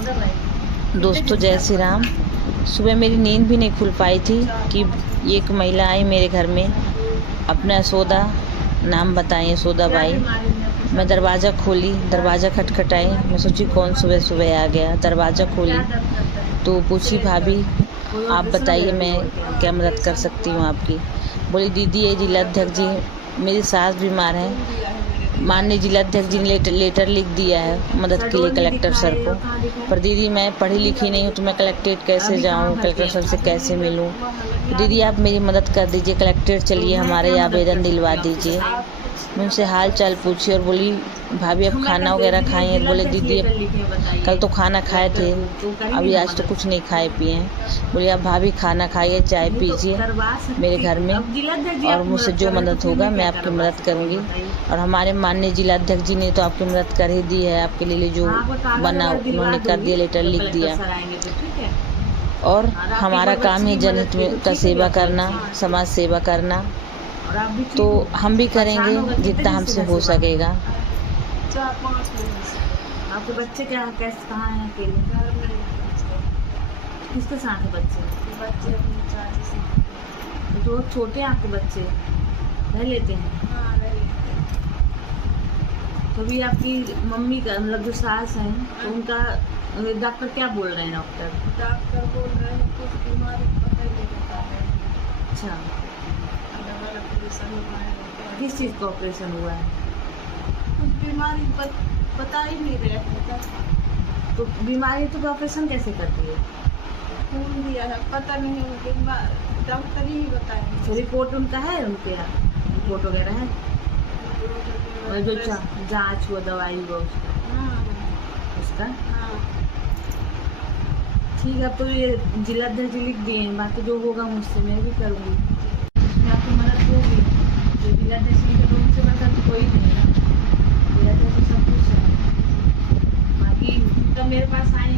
दोस्तों जय श्री राम। सुबह मेरी नींद भी नहीं खुल पाई थी कि एक महिला आई मेरे घर में, अपना यशोदा नाम बताई, यशोदा बाई। मैं दरवाज़ा खोली, दरवाज़ा खटखटाई, मैं सोची कौन सुबह सुबह आ गया। दरवाज़ा खोली तो पूछी, भाभी आप बताइए मैं क्या मदद कर सकती हूँ आपकी। बोली दीदी ये जिलाध्यक्ष जी, मेरी सास बीमार है, माननीय जिलाध्यक्ष जी ने लेटर लिख दिया है मदद के लिए कलेक्टर सर को। पर दीदी मैं पढ़ी लिखी नहीं हूँ तो मैं कलेक्ट्रेट कैसे जाऊँ, कलेक्टर सर से कैसे मिलूँ। तो दीदी आप मेरी मदद कर दीजिए, कलेक्ट्रेट चलिए, हमारे आवेदन दिलवा दीजिए। मैं उनसे हाल चाल पूछी और बोली भाभी अब खाना वगैरह खाई हैं। बोले दीदी कल तो खाना खाए थे, अभी आज तो कुछ नहीं खाए पिए हैं। बोले आप भाभी खाना खाइए, चाय पीजिए मेरे घर में, और मुझसे जो मदद होगा मैं आपकी मदद करूँगी। और हमारे माननीय जिलाध्यक्ष जी ने तो आपकी मदद कर ही दी है, आपके लिए जो बना उन्होंने कर दिया, लेटर लिख दिया। और हमारा काम है जनहित में का सेवा करना, समाज सेवा करना, तो हम भी करेंगे जितना हमसे हो सकेगा। आपके बच्चे क्या कैसे कहाँ हैं अकेले? किसके साथ है बच्चे? बच्चे अपनी चाची से। तो छोटे हैं आपके बच्चे, रह लेते हैं? हाँ रह लेते हैं। तो भी आपकी मम्मी का मतलब जो सास हैं तो उनका डॉक्टर क्या बोल रहे हैं? डॉक्टर बोल रहे हैं कुछ बीमारी पता ही नहीं बता रहे हैं। अच्छा, डबल ऑपरेशन हुआ है। किस चीज़ का ऑपरेशन हुआ है? कुछ बीमारी बता ही नहीं रहे हैं। तो बीमारी तो ऑपरेशन कैसे करती है? खून दिया है, पता नहीं उनके डॉक्टर ही बताएंगे। तो रिपोर्ट उनका है, उनके यहाँ रिपोर्ट वगैरह है? और जो जांच हुआ, दवाई हुआ उसका? हाँ। ठीक है, अब तो ये जिलाध्यक्ष लिख दिए हैं, बाकी जो होगा मुझसे मैं भी करूँगी, उसमें आपकी मदद होगी। जो जिलाध्यक्ष लिखे तो उनसे बता तो कोई नहीं ना, जिलाध्यक्ष सब कुछ है। बाकी तब मेरे पास आए